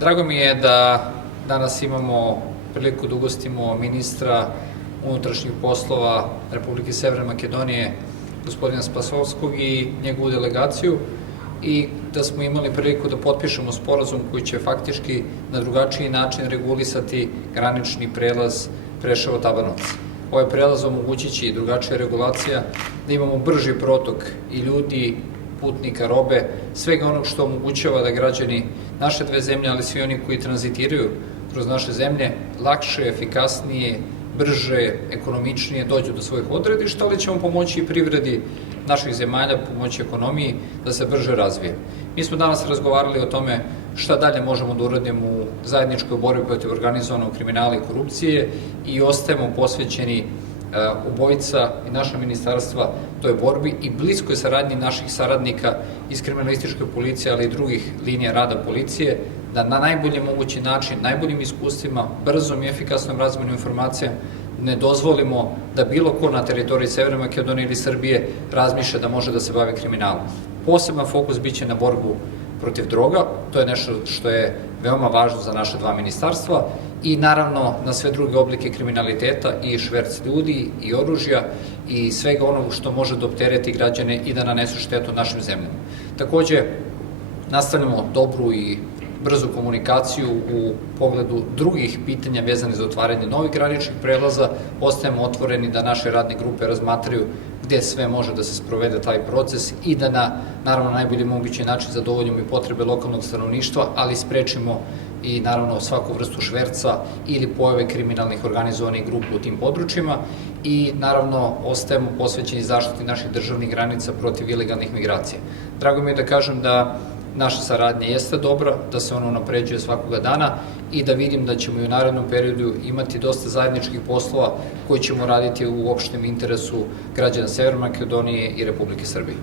Drago mi je da danas imamo priliku da ugostimo ministra unutrašnjih poslova Republike Severne Makedonije, gospodina Spasovskog i njegovu delegaciju i da smo imali priliku da potpišemo sporazum koji će faktički na drugačiji način regulisati granični prelaz Preševo-Tabanovac. Ovaj prelaz omogućit će i drugačija regulacija, da imamo brži protok i ljudi, putnika, robe, svega onog što omogućava da građani naše dve zemlje, ali svi oni koji tranzitiraju kroz naše zemlje, lakše, efikasnije, brže, ekonomičnije dođu do svojih odredišta, ali ćemo pomoći i privredi naših zemalja, pomoći ekonomiji da se brže razvije. Mi smo danas razgovarali o tome šta dalje možemo da uradimo u zajedničkoj borbi protiv organizovanog kriminala i korupcije i ostajemo posvećeni obojica i naša ministarstva toj borbi i bliskoj saradnji naših saradnika iz kriminalističke policije, ali i drugih linija rada policije, da na najbolji mogući način, najboljim iskustvima, brzom i efikasnom razmenom informacija ne dozvolimo da bilo ko na teritoriji Severne Makedonije ili Srbije razmišlja da može da se bavi kriminalom. Poseban fokus biće na borbu protiv droga, to je nešto što je veoma važno za naše dva ministarstva i naravno na sve druge oblike kriminaliteta i šverc ljudi i oružja i svega onog što može da optereti građane i da nanesu štetu našim zemljama. Takođe, nastavljamo dobru i brzu komunikaciju u pogledu drugih pitanja vezanih za otvaranje novih graničnih prelaza, ostajemo otvoreni da naše radne grupe razmatraju gde sve može da se sprovede taj proces i da na, naravno, najbolji mogući način zadovoljimo i potrebe lokalnog stanovništva, ali sprečimo i, naravno, svaku vrstu šverca ili pojave kriminalnih organizovanih grupa u tim područjima i, naravno, ostajemo posvećeni zaštiti naših državnih granica protiv ilegalnih migracija. Drago mi je da kažem da naša saradnja jeste dobra, da se ona unapređuje svakoga dana i da vidim da ćemo i u narednom periodu imati dosta zajedničkih poslova koji ćemo raditi u opštem interesu građana Severne Makedonije i Republike Srbije.